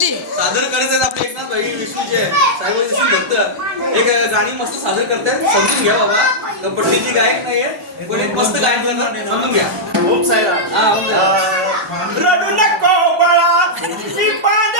सादर करत आहेत आपले एकनाथ भाई विष्णूचे साहेब भक्त एक गाणी मस्त सादर करतात. समजून घ्या बाबा. कपडलीची गायक नाहीये पण एक मस्त गायक करतात. समजून घ्या. खूप सायरा हा रडू नको बाळा मी पांढ